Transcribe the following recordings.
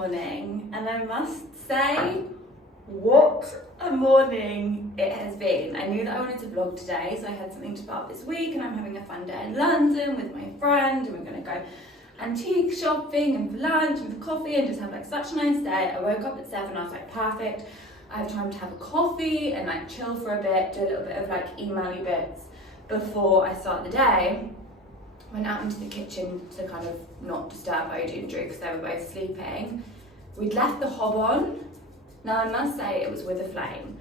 morning, and I must say, what a morning it has been. I knew that I wanted to vlog today, so I had something to put up this week, and I'm having a fun day in London with my friend, and we're going to go antique shopping and for lunch and for coffee and just have like such a nice day. I woke up at 7, I was like, perfect, I have time to have a coffee and like chill for a bit, do a little bit of like email-y bits before I start the day. Went out into the kitchen to kind of not disturb Odie and Drew because they were both sleeping. We'd left the hob on. Now I must say it was with a flame,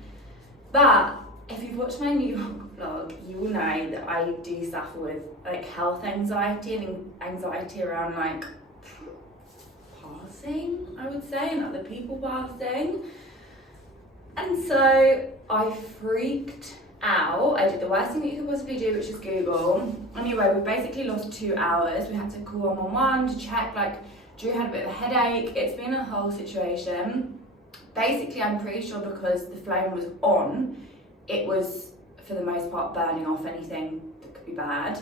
but if you've watched my New York vlog, you will know that I do suffer with like health anxiety and anxiety around like passing, I would say, and other people passing. And so I freaked out. I did the worst thing that you could possibly do, which is Google. Anyway, we basically lost 2 hours. We had to call 111 to check, like, Drew had a bit of a headache. It's been a whole situation. Basically, I'm pretty sure because the flame was on, it was, for the most part, burning off anything that could be bad.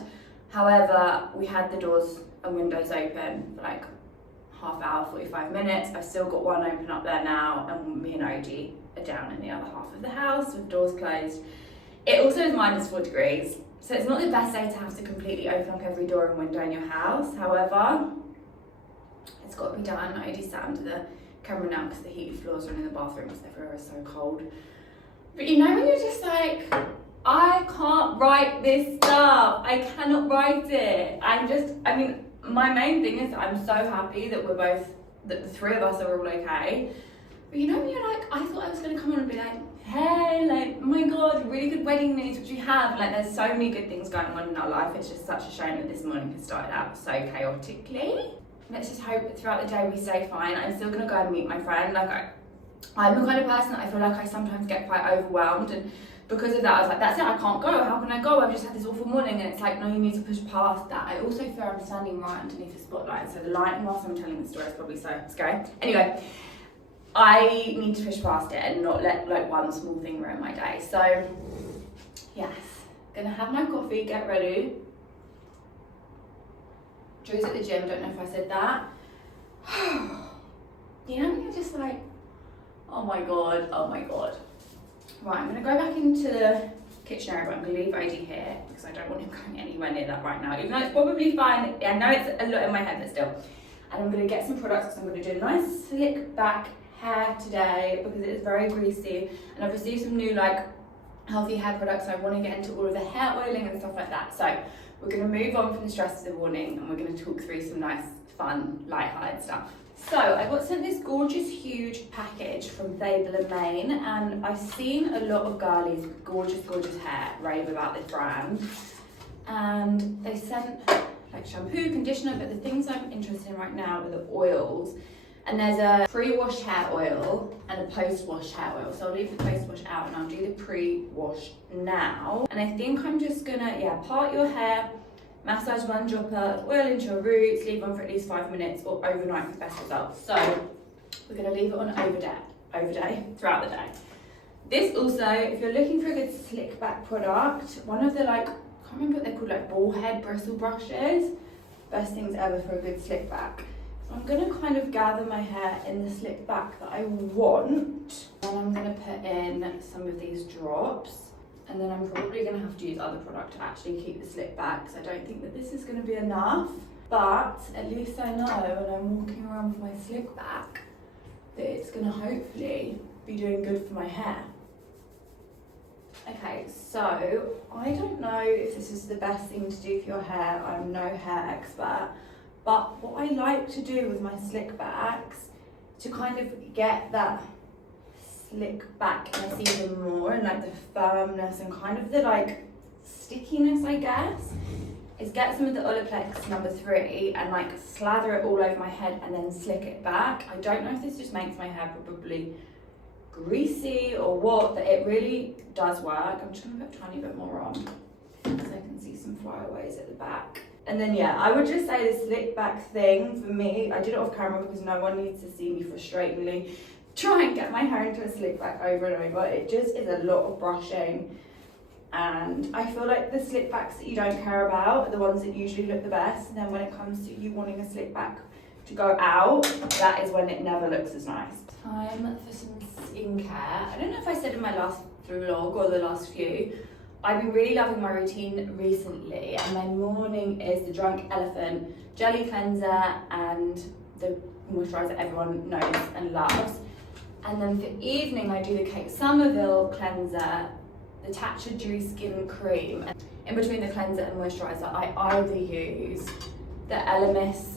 However, we had the doors and windows open for like half hour, 45 minutes. I've still got one open up there now, and me and Odie are down in the other half of the house with doors closed. It also is -4 degrees, so it's not the best day to have to completely open up every door and window in your house. However, it's got to be done. Odie sat under the camera now because the heated floors are in the bathroom because everywhere is so cold. But you know when you're just like, I can't write this stuff. I cannot write it. I mean, my main thing is that I'm so happy that that the three of us are all okay. But you know when you're like, I thought I was going to come on and be like, hey, like, oh my God, really good wedding news, which we have. Like, there's so many good things going on in our life. It's just such a shame that this morning has started out so chaotically. Let's just hope that throughout the day we stay fine. I'm still going to go and meet my friend. Like, I'm the kind of person that I feel like I sometimes get quite overwhelmed, and because of that I was like, that's it, I can't go, how can I go? I've just had this awful morning. And it's like, no, you need to push past that. I also feel I'm standing right underneath the spotlight, so the lighting whilst I'm telling the story is probably so scary. Anyway, I need to push past it and not let like one small thing ruin my day. So yes, gonna have my coffee, get ready. Drew's at the gym, don't know if I said that. You know when you're just like, oh my God, oh my God. Right, I'm gonna go back into the kitchen area, but I'm gonna leave Odie here because I don't want him going anywhere near that right now, even though it's probably fine. I know it's a lot in my head, but still. And I'm gonna get some products because I'm gonna do a nice slick back hair today because it is very greasy, and I've received some new like healthy hair products, so I want to get into all of the hair oiling and stuff like that. So we're going to move on from the stress of the morning, and we're going to talk through some nice fun light-hearted stuff. So I got sent this gorgeous huge package from Fable and Mane, and I've seen a lot of girlies with gorgeous hair rave about this brand, and they sent like shampoo, conditioner, but the things I'm interested in right now are the oils. And there's a pre-wash hair oil and a post-wash hair oil. So I'll leave the post-wash out and I'll do the pre-wash now. And I think I'm just gonna, part your hair, massage 1 dropper of oil into your roots, leave on for at least 5 minutes or overnight for the best results. So we're gonna leave it on overday, throughout the day. This also, if you're looking for a good slick back product, one of the like, I can't remember what they're called, like ball head bristle brushes. Best things ever for a good slick back. I'm going to kind of gather my hair in the slick back that I want, and I'm going to put in some of these drops, and then I'm probably going to have to use other product to actually keep the slick back because I don't think that this is going to be enough, but at least I know when I'm walking around with my slick back that it's going to hopefully be doing good for my hair. Okay, so I don't know if this is the best thing to do for your hair. I'm no hair expert. But what I like to do with my slick backs to kind of get that slick backness even more and like the firmness and kind of the like stickiness, I guess, is get some of the Olaplex number 3 and like slather it all over my head and then slick it back. I don't know if this just makes my hair probably greasy or what, but it really does work. I'm just gonna put a tiny bit more on so I can see some flyaways at the back. And then I would just say the slick back thing for me, I did it off camera because no one needs to see me frustratingly try and get my hair into a slick back over and over. It just is a lot of brushing, and I feel like the slick backs that you don't care about are the ones that usually look the best. And then when it comes to you wanting a slick back to go out, that is when it never looks as nice. Time for some skincare. I don't know if I said in my last vlog or the last few, I've been really loving my routine recently, and my morning is the Drunk Elephant Jelly Cleanser and the moisturiser everyone knows and loves. And then for evening, I do the Kate Somerville Cleanser, the Tatcha Dewy Skin Cream. And in between the cleanser and moisturiser, I either use the Elemis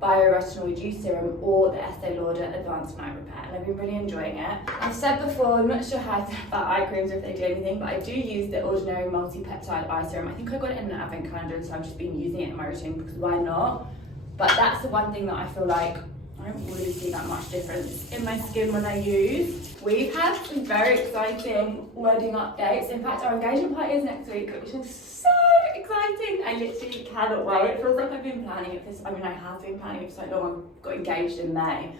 Bioretinol Dew Serum or the Estee Lauder Advanced Night Repair, and I've been really enjoying it. I've said before, I'm not sure how to about eye creams or if they do anything, but I do use the Ordinary Multi-Peptide Eye Serum. I think I got it in an advent calendar, and so I've just been using it in my routine because why not? But that's the one thing that I feel like I don't really see that much difference in my skin when I use. We've had some very exciting wedding updates. In fact, our engagement party is next week, which is so exciting. I literally cannot wait. It feels like I've been planning it for, I have been planning it for so long. I got engaged in May.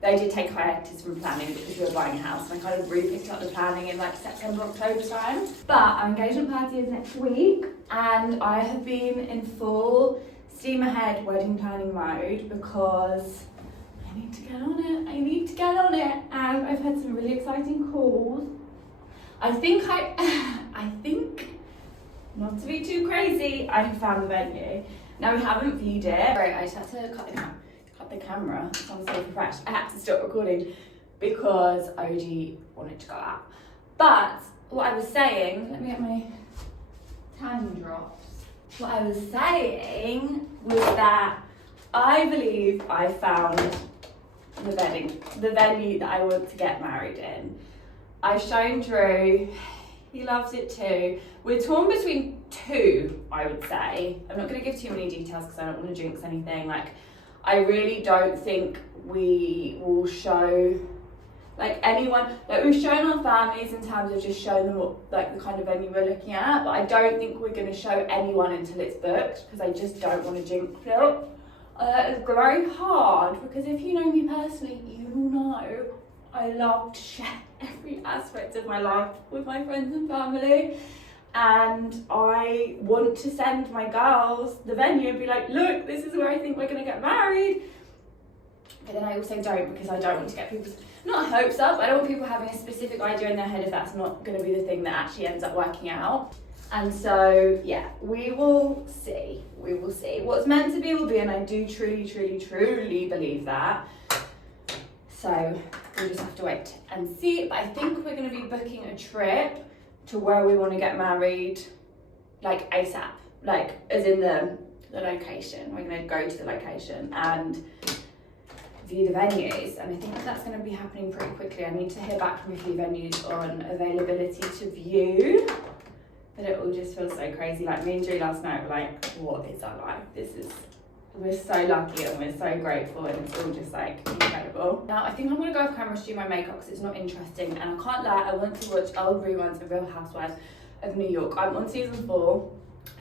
They did take hiatus from planning because we were buying a house, and I kind of re-picked up the planning in like September, October time. But our engagement party is next week, and I have been in full steam ahead wedding planning mode because I need to get on it. And I've had some really exciting calls. I think, not to be too crazy, I have found the venue. Now we haven't viewed it. Right, I just had to cut the camera. I'm so fresh. I had to stop recording because OG wanted to go out. But what I was saying, let me get my tan drops. What I was saying was that I believe I found the venue that I want to get married in. I've shown Drew, he loves it too. We're torn between two, I would say. I'm not going to give too many details because I don't want to jinx anything. Like, I really don't think we will show like anyone, like we've shown our families in terms of just showing them what, like the kind of venue we're looking at, but I don't think we're going to show anyone until it's booked because I just don't want to jinx it. It's very hard because if you know me personally, you will know I love to share every aspect of my life with my friends and family, and I want to send my girls the venue and be like, look, this is where I think we're going to get married. But then I also don't, because I don't want to get people's, not hopes up, I don't want people having a specific idea in their head if that's not going to be the thing that actually ends up working out. And so, yeah, we will see. What's meant to be will be, and I do truly believe that. So we'll just have to wait and see. But I think we're going to be booking a trip to where we want to get married, like ASAP, like as in the location. We're going to go to the location and view the venues, and I think that's going to be happening pretty quickly. I need to hear back from a few venues on availability to view. But it all just feels so crazy. Like me and Drew last night were like, what is our life? We're so lucky and we're so grateful, and it's all just like incredible. Now I think I'm gonna go off camera to do my makeup because it's not interesting, and I can't lie, I want to watch old reruns of Real Housewives of New York. I'm on season 4,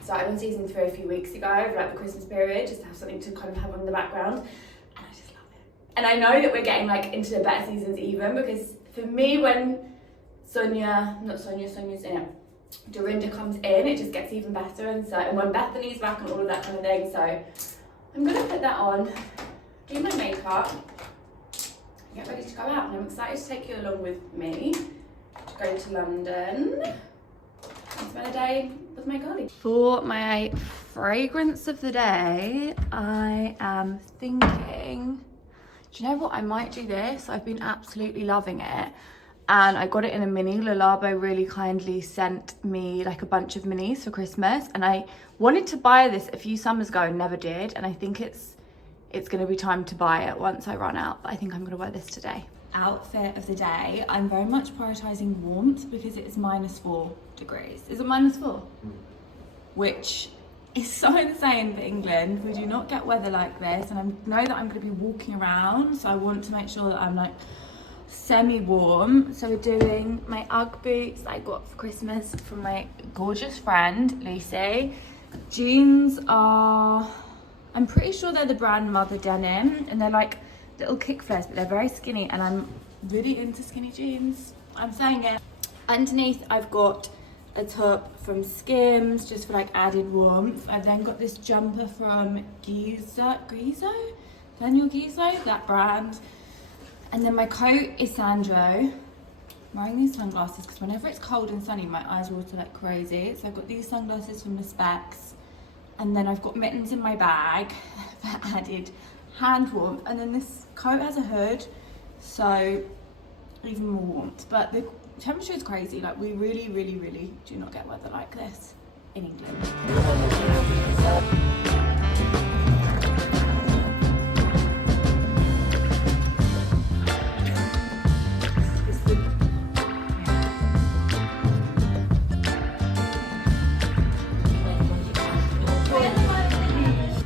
so I was on season 3 a few weeks ago, like the Christmas period, just to have something to kind of have on the background, and I just love it. And I know that we're getting like into the better seasons even, because for me when Sonya's in it, Dorinda comes in, it just gets even better, and when Bethany's back and all of that kind of thing. So I'm gonna put that on, do my makeup, get ready to go out, and I'm excited to take you along with me to go to London and spend a day with my girlie. For my fragrance of the day, I am thinking, do you know what, I might do this. I've been absolutely loving it. And I got it in a mini. Le Labo really kindly sent me like a bunch of minis for Christmas. And I wanted to buy this a few summers ago and never did. And I think it's gonna be time to buy it once I run out. But I think I'm gonna wear this today. Outfit of the day. I'm very much prioritizing warmth because it is -4 degrees. Is it -4? Which is so insane for England. We do not get weather like this. And I know that I'm gonna be walking around. So I want to make sure that I'm like semi-warm. So we're doing my UGG boots that I got for Christmas from my gorgeous friend Lucy. Jeans are, I'm pretty sure they're the brand Mother Denim, and they're like little kick flares, but they're very skinny, and I'm really into skinny jeans. I'm saying it. Underneath I've got a top from Skims just for like added warmth. I've then got this jumper from Gizo, Daniel Guizo, that brand. And then my coat is Sandro. I'm wearing these sunglasses because whenever it's cold and sunny, my eyes water like crazy. So I've got these sunglasses from the Specs. And then I've got mittens in my bag for added hand warmth. And then this coat has a hood, so even more warmth. But the temperature is crazy. Like, we really, really, really do not get weather like this in England.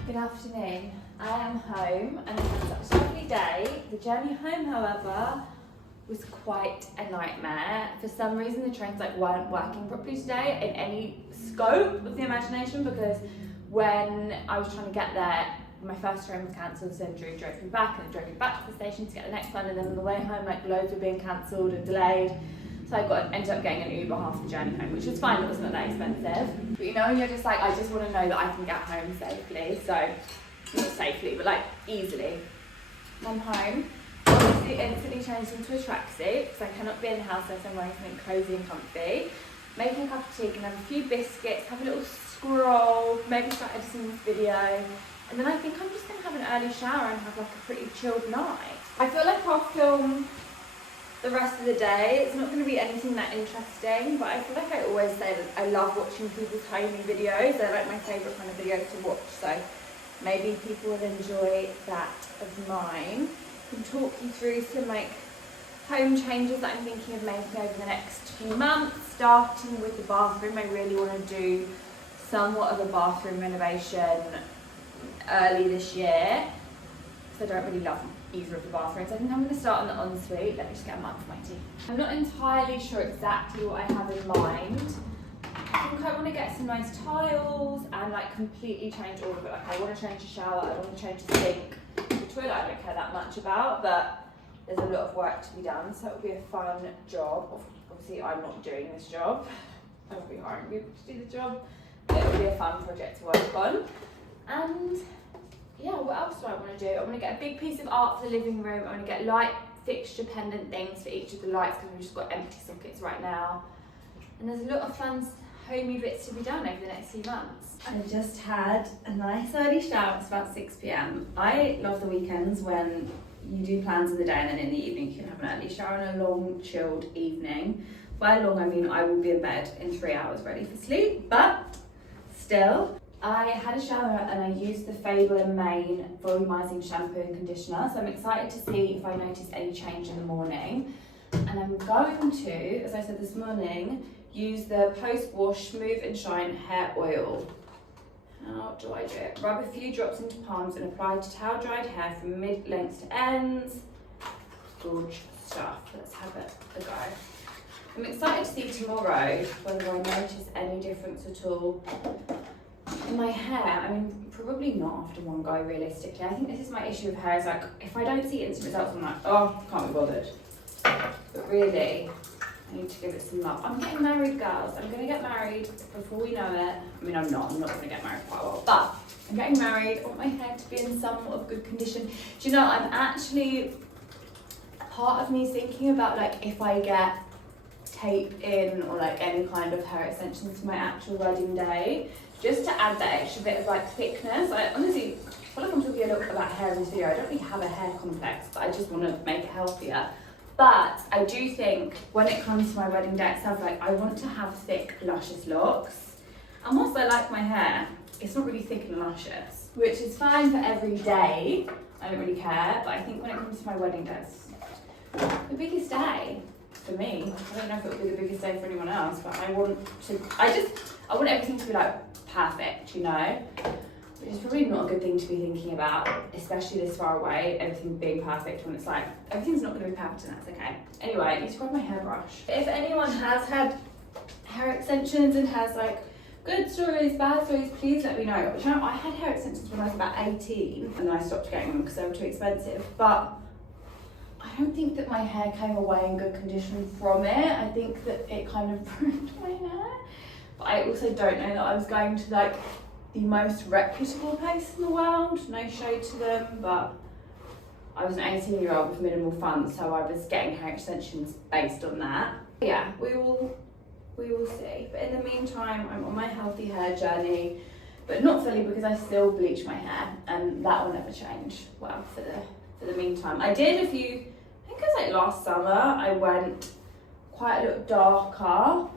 Good afternoon. I am home and I've had such a lovely day. The journey home, however, was quite a nightmare. For some reason, the trains weren't working properly today in any scope of the imagination, because when I was trying to get there, my first train was cancelled, so Drew drove me back and drove me back to the station to get the next one, and then on the way home, loads were being cancelled and delayed. So I ended up getting an Uber half the journey home, which was fine, it wasn't that expensive. But when you're just I just want to know that I can get home safely, so, not safely, but easily. I'm home. Obviously instantly changed into a tracksuit because I cannot be in the house unless I'm wearing something cosy and comfy. Making a cup of tea, can have a few biscuits, have a little scroll, maybe start editing this video. And then I think I'm just going to have an early shower and have a pretty chilled night. I feel like I'll film the rest of the day. It's not going to be anything that interesting, but I feel like I always say that I love watching people's homey videos. They're my favourite kind of videos to watch, so maybe people will enjoy that of mine. I can talk you through some home changes that I'm thinking of making over the next few months, starting with the bathroom. I really want to do somewhat of a bathroom renovation early this year, because I don't really love either of the bathrooms. I think I'm going to start on the ensuite. Let me just get a mug for my tea. I'm not entirely sure exactly what I have in mind. I think I want to get some nice tiles and completely change all of it. I want to change the shower, I want to change the sink. The toilet I don't care that much about, but there's a lot of work to be done, so it'll be a fun job. Obviously I'm not doing this job. I won't be hiring people to do the job, but it'll be a fun project to work on. And yeah, what else do I want to do? I want to get a big piece of art for the living room. I want to get light fixture pendant things for each of the lights, because we've just got empty sockets right now. And there's a lot of fun homey bits to be done over the next few months. I just had a nice early shower. It's about 6 p.m. I love the weekends when you do plans in the day and then in the evening you can have an early shower and a long chilled evening. By long I mean I will be in bed in 3 hours ready for sleep, but still. I had a shower and I used the Fable & Mane volumizing shampoo and conditioner, so I'm excited to see if I notice any change in the morning. And I'm going to, as I said this morning, use the post-wash Smooth and Shine hair oil. How do I do it? Rub a few drops into palms and apply to towel-dried hair from mid-lengths to ends. Gorge stuff. Let's have it a go. I'm excited to see tomorrow whether I notice any difference at all in my hair. I mean, probably not after one go, realistically. I think this is my issue with hair, is if I don't see instant results, I'm oh, can't be bothered. But really, I need to give it some love. I'm getting married, girls. I'm gonna get married before we know it. I mean, I'm not gonna get married quite well, but I'm getting married. I want my hair to be in somewhat of good condition. Do you know, I'm actually, part of me is thinking about if I get tape in or any kind of hair extensions for my actual wedding day, just to add that extra bit of thickness. I honestly feel like I'm talking a little bit about hair in this video. I don't really have a hair complex, but I just want to make it healthier. But I do think when it comes to my wedding day itself, I want to have thick, luscious locks. And whilst I like my hair, it's not really thick and luscious, which is fine for every day. I don't really care, but I think when it comes to my wedding day, it's the biggest day for me. I don't know if it will be the biggest day for anyone else, but I want everything to be perfect, you know? Which is probably not a good thing to be thinking about, especially this far away, everything being perfect when it's everything's not going to be perfect, and that's okay. Anyway, I need to grab my hairbrush. If anyone has had hair extensions and has good stories, bad stories, please let me know. But, you know, I had hair extensions when I was about 18 and then I stopped getting them because they were too expensive. But I don't think that my hair came away in good condition from it. I think that it kind of ruined my hair. But I also don't know that I was going to the most reputable place in the world. No shade to them, but I was an 18-year-old with minimal funds, so I was getting hair extensions based on that. Yeah, we will see. But in the meantime, I'm on my healthy hair journey, but not fully because I still bleach my hair, and that will never change. Well, for the meantime, I did I think it was like last summer, I went quite a little darker,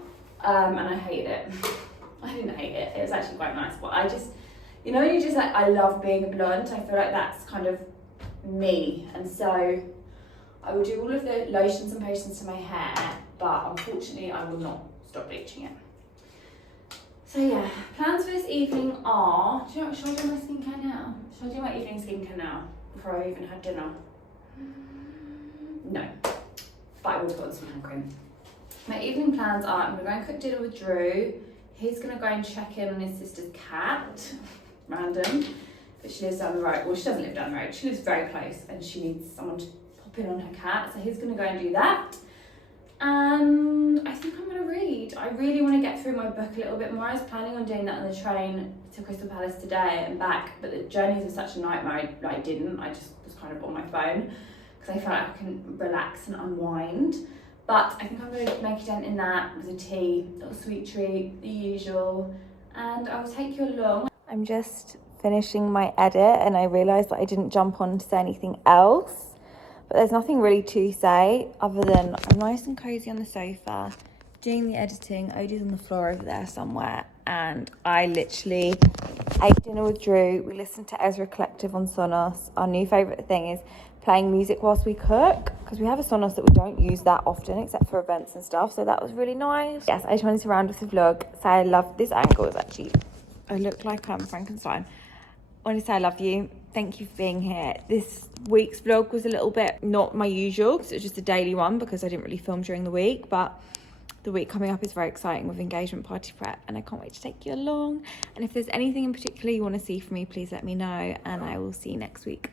and I hated it. I didn't hate it. It was actually quite nice, but I just, you know, you just like, I love being a blonde. I feel like that's kind of me, and so I will do all of the lotions and potions to my hair, but unfortunately I will not stop bleaching it. So yeah, plans for this evening are, do you know what, should I do my skincare now? Should I do my evening skincare now before I even had dinner? No, but I will put on some hand cream. My evening plans are, I'm gonna go and cook dinner with Drew. He's gonna go and check in on his sister's cat, random. But she lives down the road. Well, she doesn't live down the road. She lives very close and she needs someone to pop in on her cat. So he's going to go and do that. And I think I'm going to read. I really want to get through my book a little bit more. I was planning on doing that on the train to Crystal Palace today and back. But the journeys were such a nightmare. I didn't. I just was kind of on my phone because I felt like I can relax and unwind. But I think I'm going to make a dent in that with a tea, a little sweet treat, the usual. And I will take you along. I'm just finishing my edit and I realised that I didn't jump on to say anything else, but there's nothing really to say other than I'm nice and cosy on the sofa doing the editing. Odie's on the floor over there somewhere, and I literally ate dinner with Drew. We listened to Ezra Collective on Sonos. Our new favourite thing is playing music whilst we cook, because we have a Sonos that we don't use that often except for events and stuff, so that was really nice. Yes, I just wanted to round off the vlog, say I love this angle. Is actually, I look like I'm Frankenstein. I want to say I love you. Thank you for being here. This week's vlog was a little bit not my usual, because it was just a daily one because I didn't really film during the week, but the week coming up is very exciting with engagement party prep and I can't wait to take you along. And if there's anything in particular you want to see from me, please let me know and I will see you next week.